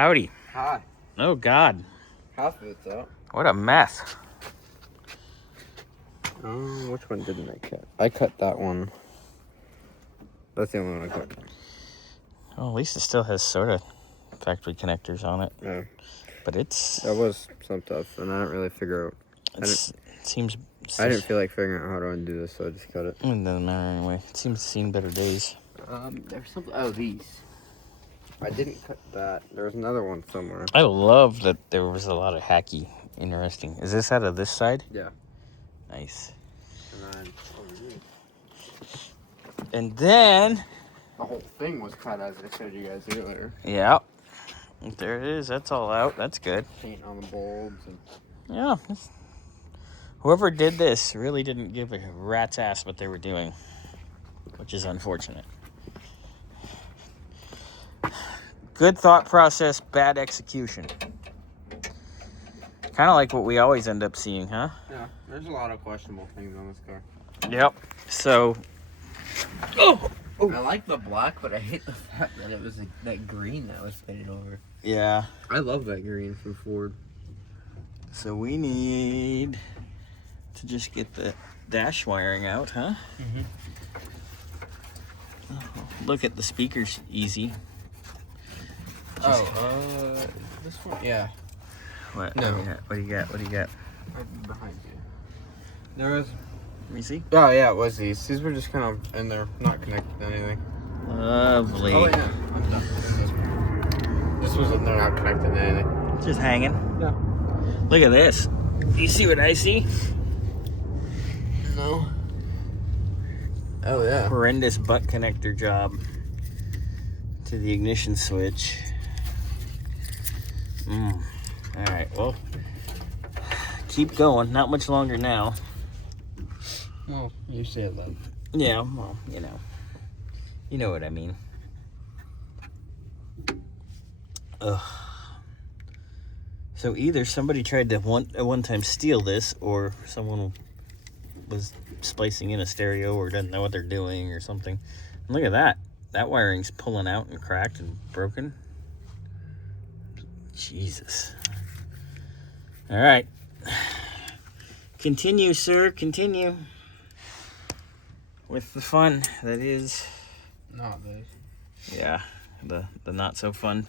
Howdy. Hi. Oh, God. Half of it's out. What a mess. Which one didn't I cut? I cut that one. That's the only one I cut. Well, at least it still has sort of factory connectors on it. Yeah. But it's... That was some tough, and I didn't really figure out. it seems... I didn't feel like figuring out how to undo this, so I just cut it. It doesn't matter anyway. It seems to seen better days. There's something. Oh, these. I didn't cut that. There was another one somewhere. I love that there was a lot of hacky, interesting. Is this out of this side? Yeah. Nice. And then over here. And then... The whole thing was cut, as I showed you guys earlier. Yeah. There it is. That's all out. That's good. Paint on the bulbs. And... Yeah. Whoever did this really didn't give a rat's ass what they were doing, which is unfortunate. Good thought process, bad execution. Kind of like what we always end up seeing, huh? Yeah, there's a lot of questionable things on this car. Yep. So... Oh! I like the black, but I hate the fact that it was that green that was painted over. Yeah. I love that green from Ford. So we need to just get the dash wiring out, huh? Mm-hmm. Oh, look at the speakers, easy. This one? Yeah. What? No. What do you got? What do you got? Right behind you. There was... Let me see. Oh, yeah, it was these. These were just kind of in there, not connected to anything. Lovely. Oh, yeah. I'm done. This was in there, not connected to anything. Just hanging. Yeah. Look at this. You see what I see? No. Oh, yeah. Horrendous butt connector job to the ignition switch. All right, well, keep going. Not much longer now. Oh, you said that. Yeah, well, you know what I mean. Ugh. So either somebody tried to at one time steal this, or someone was splicing in a stereo or doesn't know what they're doing or something. And look at that. That wiring's pulling out and cracked and broken. Jesus. All right. Continue, sir. Continue. With the fun that is... Not this. Yeah, the not so fun.